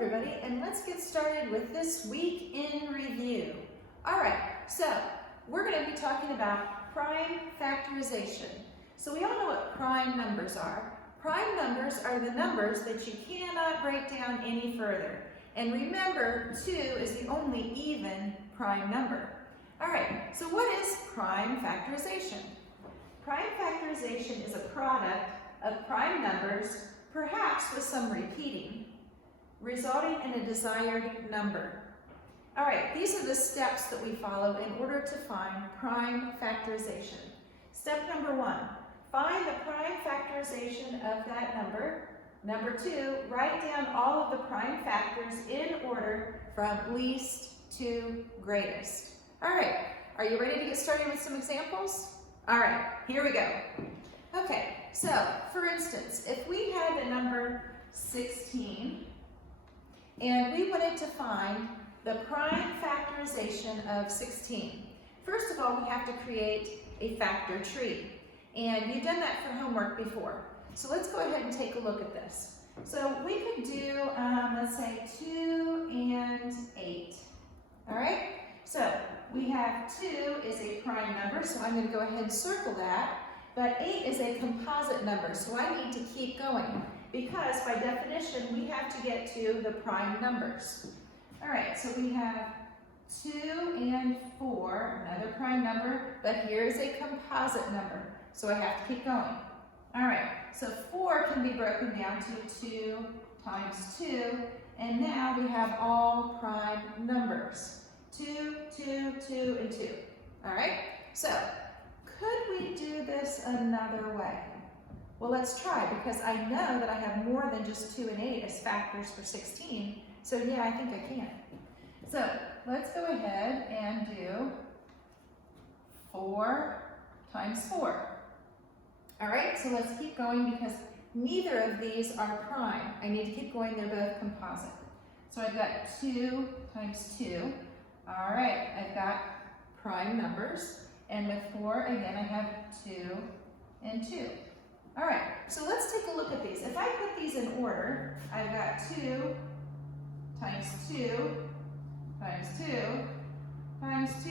everybody, and let's get started with this week in review. All right, so we're going to be talking about prime factorization. So we all know what prime numbers are. Prime numbers are the numbers that you cannot break down any further. And remember, 2 is the only even prime number. All right, so what is prime factorization? Prime factorization is a product of prime numbers, perhaps with some repeating, resulting in a desired number. All right, these are the steps that we follow in order to find prime factorization. Step number 1, find the prime factorization of that number. Number 2, write down all of the prime factors in order from least to greatest. All right, are you ready to get started with some examples? All right, here we go. Okay, so for instance, if we had the number 16, and we wanted to find the prime factorization of 16. First of all, we have to create a factor tree. And you've done that for homework before. So let's go ahead and take a look at this. So we could do, let's say 2 and 8. All right? So we have 2 is a prime number, so I'm going to go ahead and circle that. But 8 is a composite number, so I need to keep going, because by definition, we have to get to the prime numbers. All right, so we have 2 and 4, another prime number, but here is a composite number, so I have to keep going. All right, so 4 can be broken down to 2 times 2, and now we have all prime numbers. 2, 2, 2, and 2. All right, so could we do this another way? Well, let's try, because I know that I have more than just 2 and 8 as factors for 16. So yeah, I think I can. So let's go ahead and do 4 times 4. All right, so let's keep going because neither of these are prime. I need to keep going, they're both composite. So I've got 2 times 2. All right, I've got prime numbers. And with 4, again, I have 2 and 2. All right, so let's take a look at these. If I put these in order, I've got 2 times 2 times 2 times 2.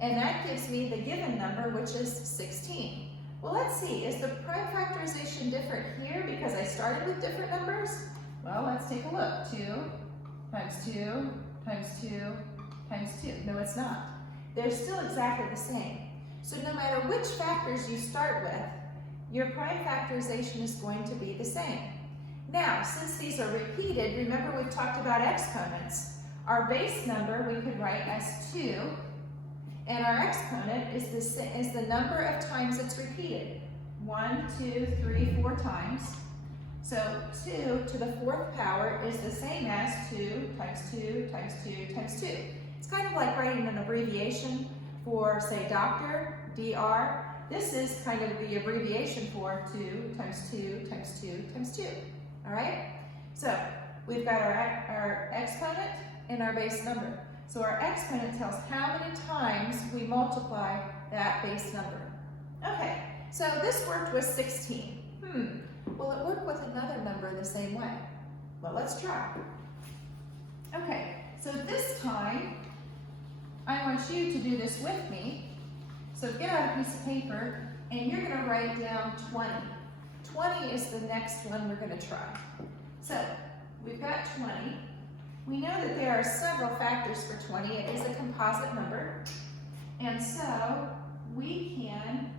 And that gives me the given number, which is 16. Well, let's see, is the prime factorization different here because I started with different numbers? Well, let's take a look. 2 times 2 times 2 times 2. No, it's not. They're still exactly the same. So no matter which factors you start with, your prime factorization is going to be the same. Now, since these are repeated, remember we've talked about exponents. Our base number we could write as 2, and our exponent is the number of times it's repeated. 1, 2, 3, 4 times. So 2 to the 4th power is the same as 2 times 2 times 2 times 2. It's kind of like writing an abbreviation for, say, doctor, DR. This is kind of the abbreviation for 2 times 2 times 2 times 2. All right? So we've got our exponent and our base number. So our exponent tells how many times we multiply that base number. Okay, so this worked with 16. Will it work with another number the same way? Well, let's try. Okay, so this time, I want you to do this with me. So get out a piece of paper, and you're going to write down 20. 20 is the next one we're going to try. So we've got 20. We know that there are several factors for 20. It is a composite number. And so we can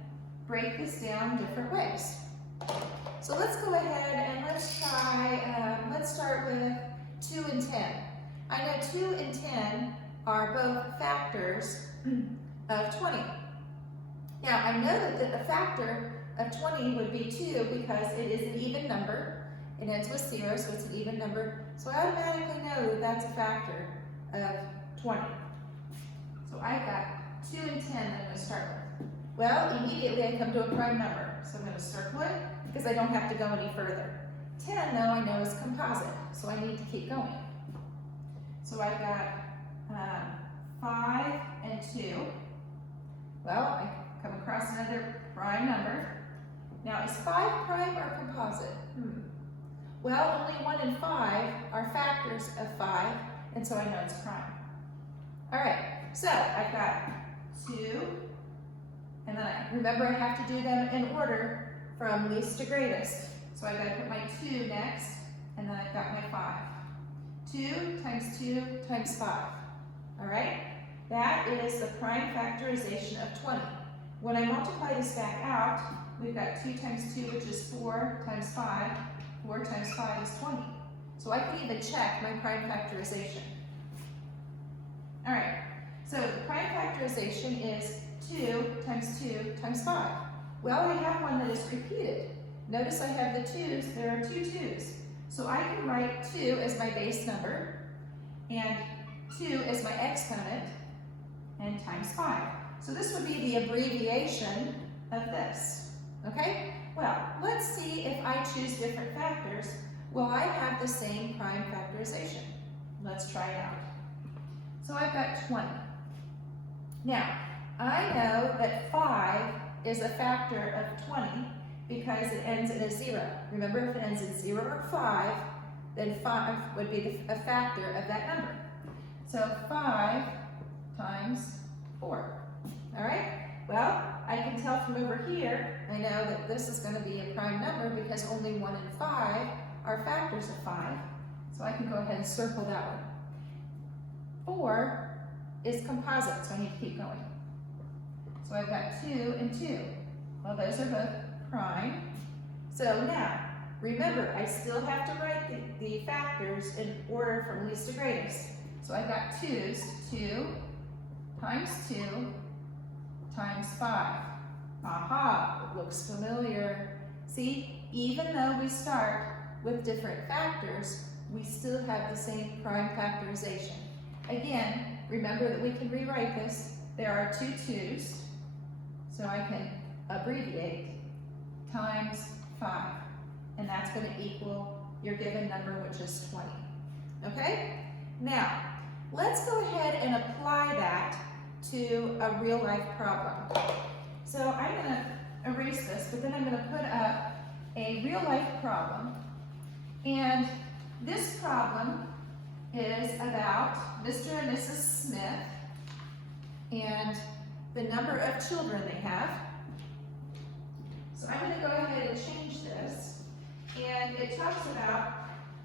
break this down different ways. So let's go ahead and let's try, let's start with 2 and 10. I know 2 and 10 are both factors of 20. Now, I know that the factor of 20 would be 2 because it is an even number. It ends with 0, so it's an even number. So I automatically know that that's a factor of 20. So I've got 2 and 10 that I'm going to start with. Well, immediately I come to a prime number. So I'm going to circle it because I don't have to go any further. 10, though, I know is composite, so I need to keep going. So I've got 5 and 2. Well, I come across another prime number. Now, is 5 prime or composite? Well, only 1 and 5 are factors of 5, and so I know it's prime. All right, so I've got 2, and then remember I have to do them in order from least to greatest. So I've got to put my 2 next, and then I've got my 5. 2 times 2 times 5. All right? That is the prime factorization of 20. When I multiply this back out, we've got 2 times 2, which is 4 times 5. 4 times 5 is 20. So I can even check my prime factorization. All right, so the prime factorization is 2 times 2 times 5. Well, I have one that is repeated. Notice I have the 2's, there are 2 2's. So I can write 2 as my base number, and 2 as my exponent, and times 5. So this would be the abbreviation of this, okay? Well, let's see if I choose different factors, will I have the same prime factorization? Let's try it out. So I've got 20. Now, I know that 5 is a factor of 20 because it ends in a 0. Remember, if it ends in 0 or 5, then 5 would be a factor of that number. So 5 times 4. All right? Well, I can tell from over here, I know that this is going to be a prime number because only 1 and 5 are factors of 5. So I can go ahead and circle that one. 4 is composite, so I need to keep going. So I've got 2 and 2. Well, those are both prime. So now, remember, I still have to write the factors in order from least to greatest. So I've got 2's, 2 times 2 times 5. Aha, it looks familiar. See, even though we start with different factors, we still have the same prime factorization. Again, remember that we can rewrite this. There are 2 2's, so I can abbreviate times 5, and that's going to equal your given number, which is 20. Okay? Now, let's go ahead and apply that to a real life problem. So I'm going to erase this, but then I'm going to put up a real life problem, and this problem is about Mr. and Mrs. Smith and the number of children they have. So I'm going to go ahead and change this, and it talks about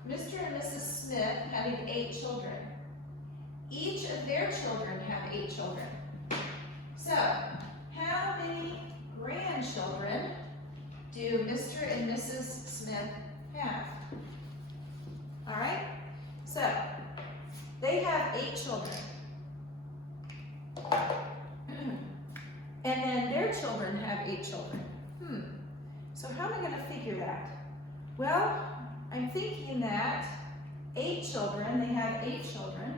Mr. and Mrs. Smith having 8 children. Each of their children have 8 children. So, how many grandchildren do Mr. and Mrs. Smith have? All right, so they have 8 children. And then their children have 8 children. So how am I going to figure that? Well, I'm thinking that 8 children, they have 8 children.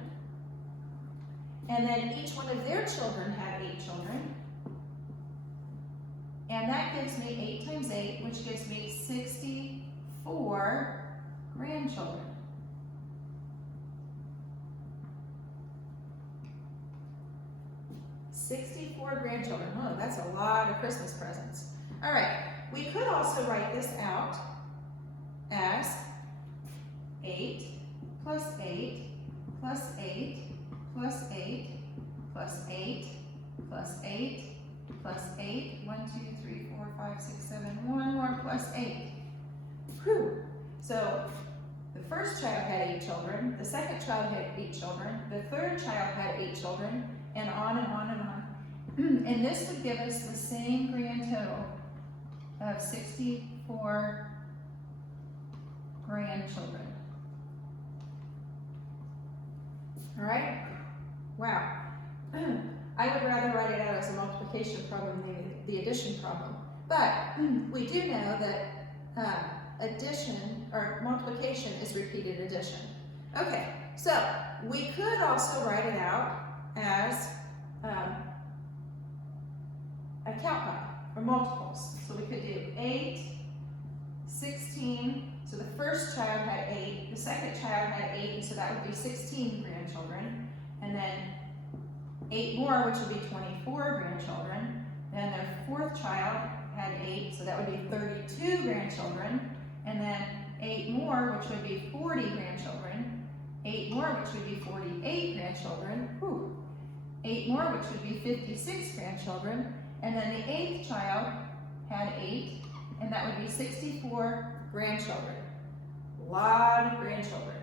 And then each one of their children have 8 children. And that gives me 8 times 8, which gives me 64 grandchildren. Oh, that's a lot of Christmas presents. All right, we could also write this out as 8 plus 8 plus 8 plus 8 plus 8 plus 8 plus 8. 1, 2, 3, 4, 5, 6, 7. One more plus 8. Whew. So the first child had 8 children, the second child had 8 children, the third child had 8 children, and on and on and on. And this would give us the same grand total of 64 grandchildren. All right? Wow. I would rather write it out as a multiplication problem than the addition problem. But we do know that addition, or multiplication, is repeated addition. Okay, so we could also write it out as a count by, or multiples. So we could do 8, 16, so the first child had 8, the second child had 8, and so that would be 16 grandchildren, and then 8 more, which would be 24 grandchildren. Then their fourth child had 8, so that would be 32 grandchildren, and then 8 more, which would be 40 grandchildren. 8 more, which would be 48 grandchildren. Whew. 8 more, which would be 56 grandchildren. And then the 8th child had 8, and that would be 64 grandchildren. A lot of grandchildren.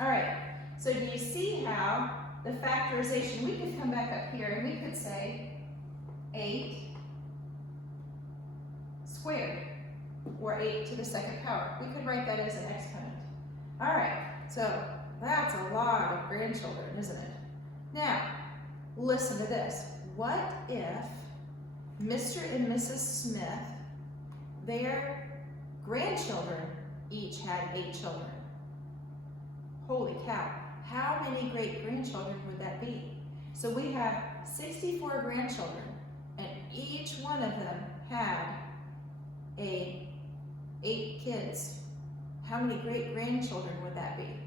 All right, so do you see how the factorization, we could come back up here and we could say 8 squared, or 8 to the second power. We could write that as an exponent. All right, so that's a lot of grandchildren, isn't it? Now, listen to this. What if Mr. and Mrs. Smith, their grandchildren each had 8 children? Holy cow, how many great-grandchildren would that be? So we have 64 grandchildren, and each one of them had 8 kids. How many great-grandchildren would that be?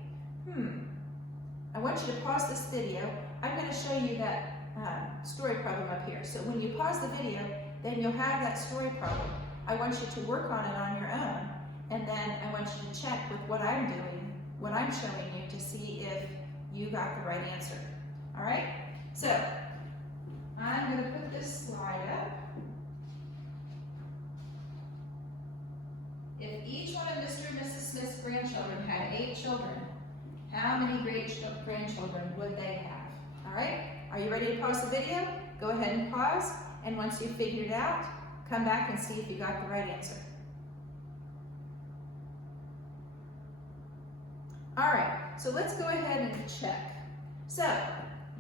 I want you to pause this video. I'm going to show you that story problem up here. So when you pause the video, then you'll have that story problem. I want you to work on it on your own, and then I want you to check with what I'm doing, what I'm showing you, to see if you got the right answer. All right? So I'm going to put this slide up. If each one of Mr. and Mrs. Smith's grandchildren had 8 children, how many great-grandchildren would they have? All right? Are you ready to pause the video? Go ahead and pause, and once you've figured it out, come back and see if you got the right answer. All right, so let's go ahead and check. So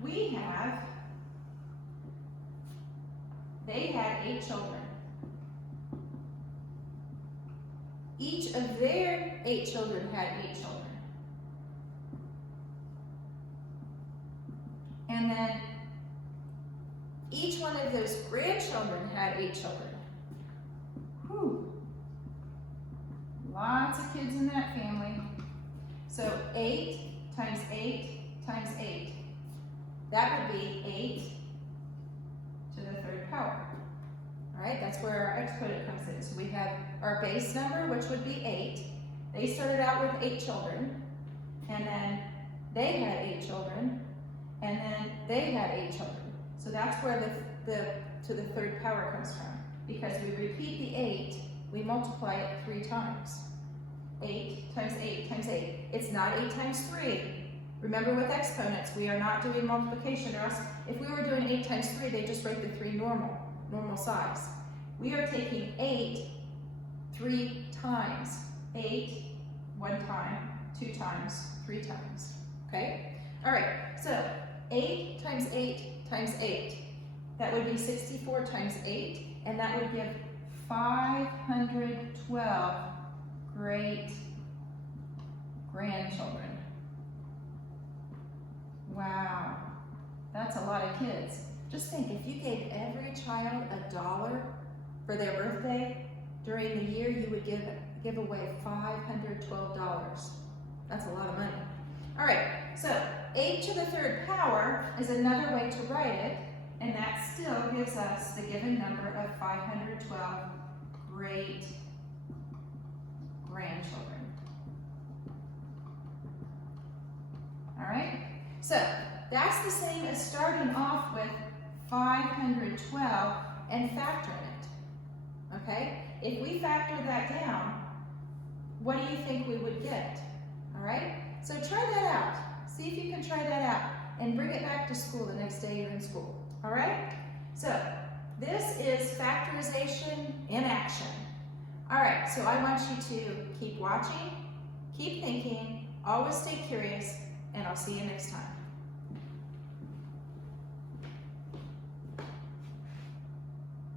we have, they had 8 children. Each of their 8 children had 8 children. And then each one of those grandchildren had 8 children. Whew. Lots of kids in that family. So 8 times 8 times 8. That would be 8 to the 3rd power. All right, that's where our exponent comes in. So we have our base number, which would be 8. They started out with 8 children, and then they had 8 children, and then they had 8 children. So that's where the to the 3rd power comes from. Because we repeat the 8, we multiply it 3 times. 8 times 8 times 8. It's not 8 times 3. Remember, with exponents, we are not doing multiplication, or else if we were doing 8 times 3, they just write the 3 normal size. We are taking 8 3 times. 8 1 time, 2 times, 3 times. Okay? All right, so 8 times 8 times 8. That would be 64 times 8, and that would give 512 great-grandchildren. Wow, that's a lot of kids. Just think, if you gave every child $1 for their birthday during the year, you would give away $512. That's a lot of money. All right, so 8 to the 3rd power is another way to write it, and that still gives us the given number of 512 great-grandchildren. All right, so that's the same as starting off with 512 and factoring it. Okay, if we factor that down, what do you think we would get? All right, so try that out. See if you can try that out and bring it back to school the next day you're in school. All right, so this is factorization in action. All right, so I want you to keep watching, keep thinking, always stay curious, and I'll see you next time.